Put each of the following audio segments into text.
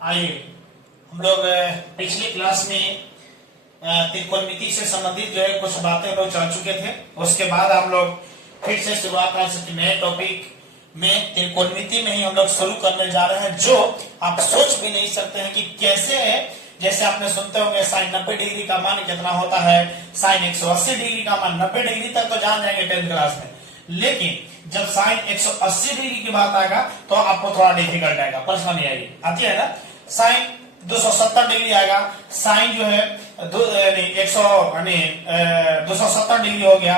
आइए हम लोग पिछली क्लास में त्रिकोणमिति से संबंधित जो है कुछ बातें हम लोग चल चुके थे। उसके बाद हम लोग फिर से शुरुआत कर सकते नए टॉपिक में त्रिकोणमिति में ही हम लोग शुरू करने जा रहे हैं, जो आप सोच भी नहीं सकते हैं कि कैसे है। जैसे आपने सुनते होंगे साइन 90 डिग्री का मान कितना होता है, साइन 180 डिग्री का मान 90 डिग्री तक तो जान जाएंगे 10th क्लास में, लेकिन जब साइन 180 डिग्री की बात आएगा तो आपको थोड़ा डिफिकल्ट आएगा, परेशानी आएगी, आती है ना। साइन 270 डिग्री आएगा, साइन जो है 270 डिग्री हो गया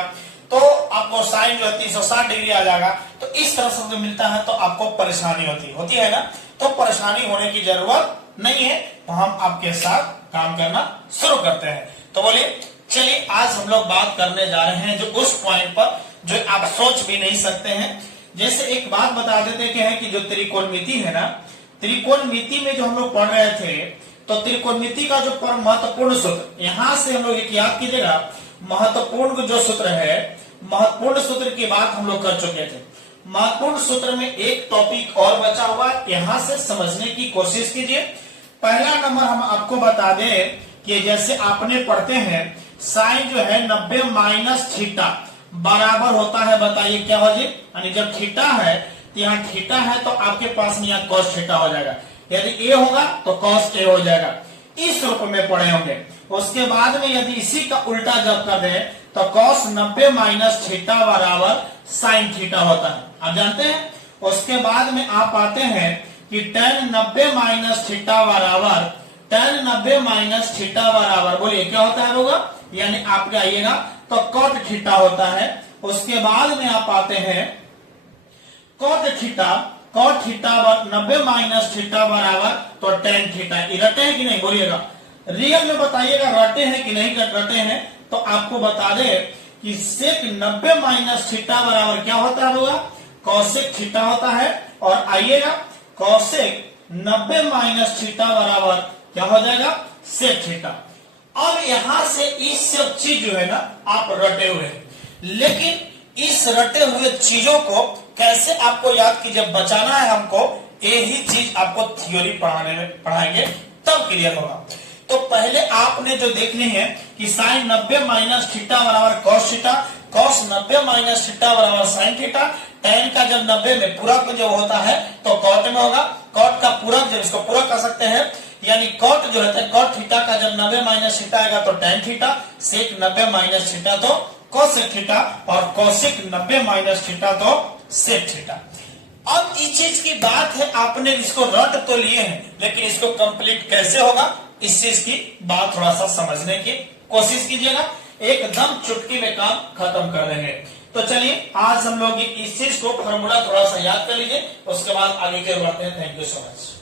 तो आपको साइन जो है 360 डिग्री आ जाएगा। तो इस तरह से मिलता है तो आपको परेशानी होती है ना। तो परेशानी होने की जरूरत नहीं है, तो हम आपके साथ काम करना शुरू करते हैं। तो बोलिए चलिए आज हम लोग बात करने जा रहे हैं जो उस पॉइंट पर जो आप सोच भी नहीं सकते हैं। जैसे एक बात बता देते हैं कि जो त्रिकोणमिति है ना, त्रिकोणमिति में जो हम लोग पढ़ रहे थे तो त्रिकोणमिति का जो परम महत्वपूर्ण सूत्र, यहां से हम लोग एक याद कीजिएगा, महत्वपूर्ण जो सूत्र है, महत्वपूर्ण सूत्र की बात हम लोग कर चुके थे। महत्वपूर्ण सूत्र में एक टॉपिक और बचा हुआ, यहां से समझने की कोशिश कीजिए। पहला नंबर हम आपको बता दें कि जैसे आपने पढ़ते हैं साइन जो है 90 माइनस थीटा बराबर होता है, बताइए क्या हो जी, यानी जब थीटा है तो यहाँ थीटा है तो आपके पास में यहाँ कॉस थीटा हो जाएगा, यदि ए होगा तो कॉस ए हो जाएगा, इस रूप में पढ़े होंगे। उसके बाद में यदि इसी का उल्टा जब कर दे तो कॉस 90 माइनस थीटा बराबर साइन थीटा होता है, आप जानते हैं। उसके बाद में आप आते हैं कि tan 90 माइनस थीटा बराबर, tan 90 माइनस थीटा बराबर बोलिए क्या होता है होगा, यानी आपके आइएगा तो कॉट थीटा होता है। उसके बाद में आप आते हैं cot theta, cot theta 90 minus theta बराबर तो tan थीटा। रटे हैं कि नहीं बोलिएगा, रियल में बताइएगा रटे हैं कि नहीं रटे हैं। तो आपको बता दे कि सेक 90 माइनस थीटा बराबर क्या होता है होगा, कौशिक थीटा होता है। और आइएगा कौशिक 90 माइनस थीटा बराबर क्या हो जाएगा, सेक थीटा। अब यहां से इस सब चीज जो है ना आप रटे हुए हैं, लेकिन इस रटे हुए चीजों को कैसे आपको याद कीजिए, बचाना है हमको, यही चीज आपको थ्योरी पढ़ाएंगे तब क्लियर होगा। तो पहले आपने जो देखनी है कि साइन 90 माइनस थीटा बराबर cos theta, cos 90 minus theta बराबर साइन थीटा, tan का जब 90 में पूरक जो होता है तो कॉट में होगा, कॉट का पूरक जब इसको पूरक कर सकते हैं, यानी कॉट जो है कॉट थीटा का जब 90 माइनस थीटा आएगा तो tan थीटा, सेक 90 माइनस थीटा तो कोसेक थीटा, और कोसेक 90 माइनस थीटा तो सेक थीटा। अब इस चीज की बात है, आपने इसको रट तो लिए हैं, लेकिन इसको कंप्लीट कैसे होगा इस चीज की बात थोड़ा सा समझने की कोशिश कीजिएगा, एकदम चुटकी में काम खत्म कर देंगे। तो चलिए आज हम लोग इस चीज को फॉर्मूला थोड़ा सा याद कर लीजिए, उसके बाद आगे के बढ़ते हैं। Thank you so much.